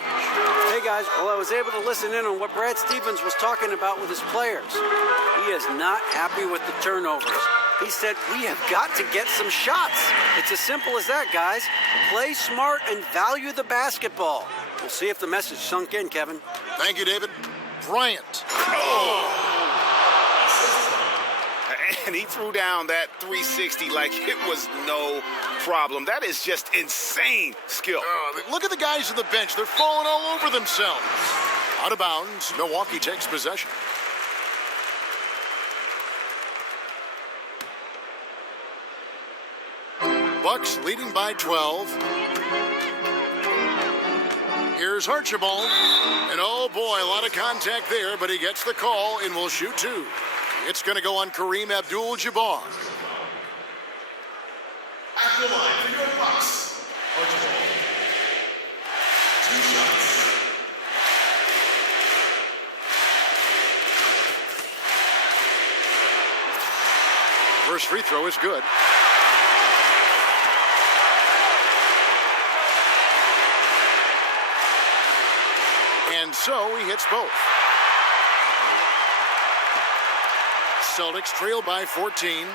Hey guys, well, I was able to listen in on what Brad Stevens was talking about with his players. He is not happy with the turnovers. He said, we have got to get some shots. It's as simple as that, guys. Play smart and value the basketball. We'll see if the message sunk in, Kevin. Thank you, David. Bryant. And he threw down that 360 like it was no problem. That is just insane skill. Look at the guys on the bench. They're falling all over themselves. Out of bounds. Milwaukee takes possession. Bucks leading by 12. Here's Archibald. And oh boy, a lot of contact there, but he gets the call and will shoot two. It's going to go on Kareem Abdul-Jabbar. At the line for your Bucks, Archibald. 2 shots. First free throw is good. And so he hits both. Celtics trail by 14.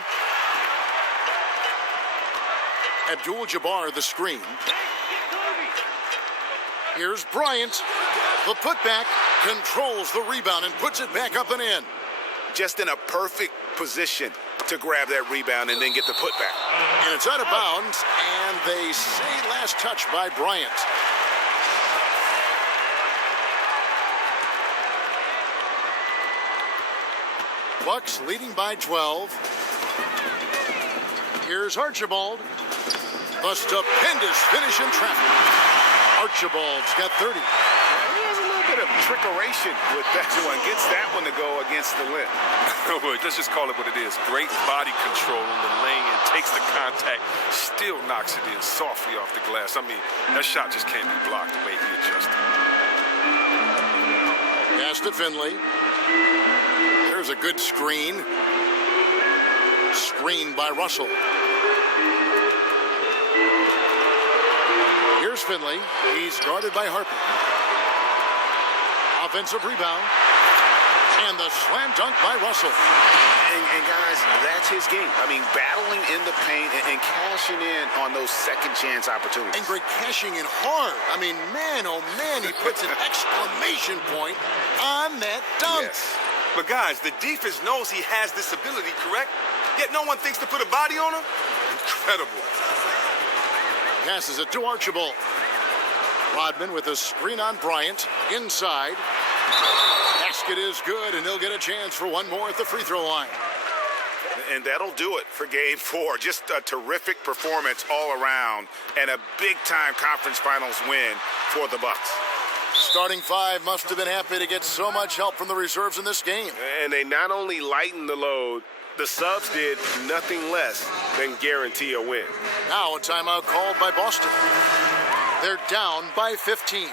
Abdul-Jabbar the screen. Here's Bryant. The putback controls the rebound and puts it back up and in. Just in a perfect position to grab that rebound and then get the putback. And it's out of bounds, and they say last touch by Bryant. Bucks leading by 12. Here's Archibald. A stupendous finish in traffic. Archibald's got 30. There's a little bit of trickeration with that one. Gets that one to go against the limb. Let's just call it what it is. Great body control in the lane. Takes the contact. Still knocks it in softly off the glass. I mean, that shot just can't be blocked the way he adjusted. Pass to Finley. There's a good screen. Screen by Russell. Here's Finley. He's guarded by Harper. Offensive rebound. And the slam dunk by Russell. And guys, that's his game. I mean, battling in the paint and cashing in on those second chance opportunities. And great cashing in hard. I mean, man, oh man, he puts an exclamation point on that dunk. Yes. But guys, the defense knows he has this ability, correct? Yet no one thinks to put a body on him? Incredible. Passes it to Archibald. Rodman with a screen on Bryant. Inside. Basket is good, and he'll get a chance for one more at the free throw line. And that'll do it for Game 4. Just a terrific performance all around and a big-time conference finals win for the Bucks. Starting five must have been happy to get so much help from the reserves in this game. And they not only lightened the load, the subs did nothing less than guarantee a win. Now a timeout called by Boston. They're down by 15.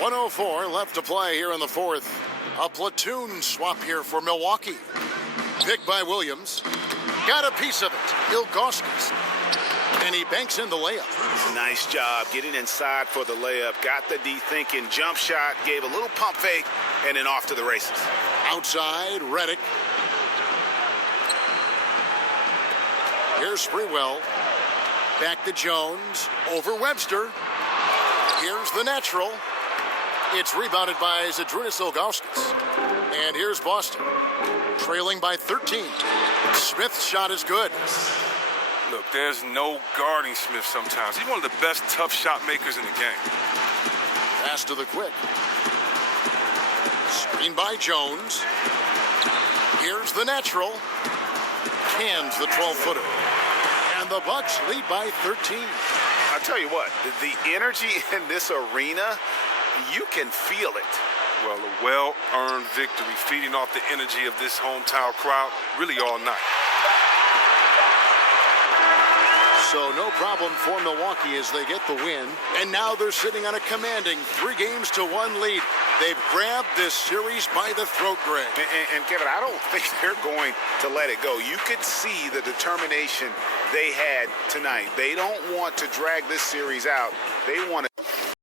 1:04 left to play here in the fourth. A platoon swap here for Milwaukee. Picked by Williams. Got a piece of it. Ilgauskas. And he banks in the layup. Nice job getting inside for the layup. Got the D-thinking jump shot. Gave a little pump fake. And then off to the races. Outside, Redick. Here's Sprewell. Back to Jones. Over Webster. Here's the natural. It's rebounded by Zydrunas Ilgauskas. And here's Boston. Trailing by 13. Smith's shot is good. Look, there's no guarding Smith sometimes. He's one of the best tough shot makers in the game. Pass to the quick. Screen by Jones. Here's the natural. Cans the 12-footer. And the Bucks lead by 13. I'll tell you what, the energy in this arena, you can feel it. Well, a well-earned victory, feeding off the energy of this hometown crowd really all night. So no problem for Milwaukee as they get the win. And now they're sitting on a commanding 3-1 lead. They've grabbed this series by the throat, Greg. And Kevin, I don't think they're going to let it go. You could see the determination they had tonight. They don't want to drag this series out. They want to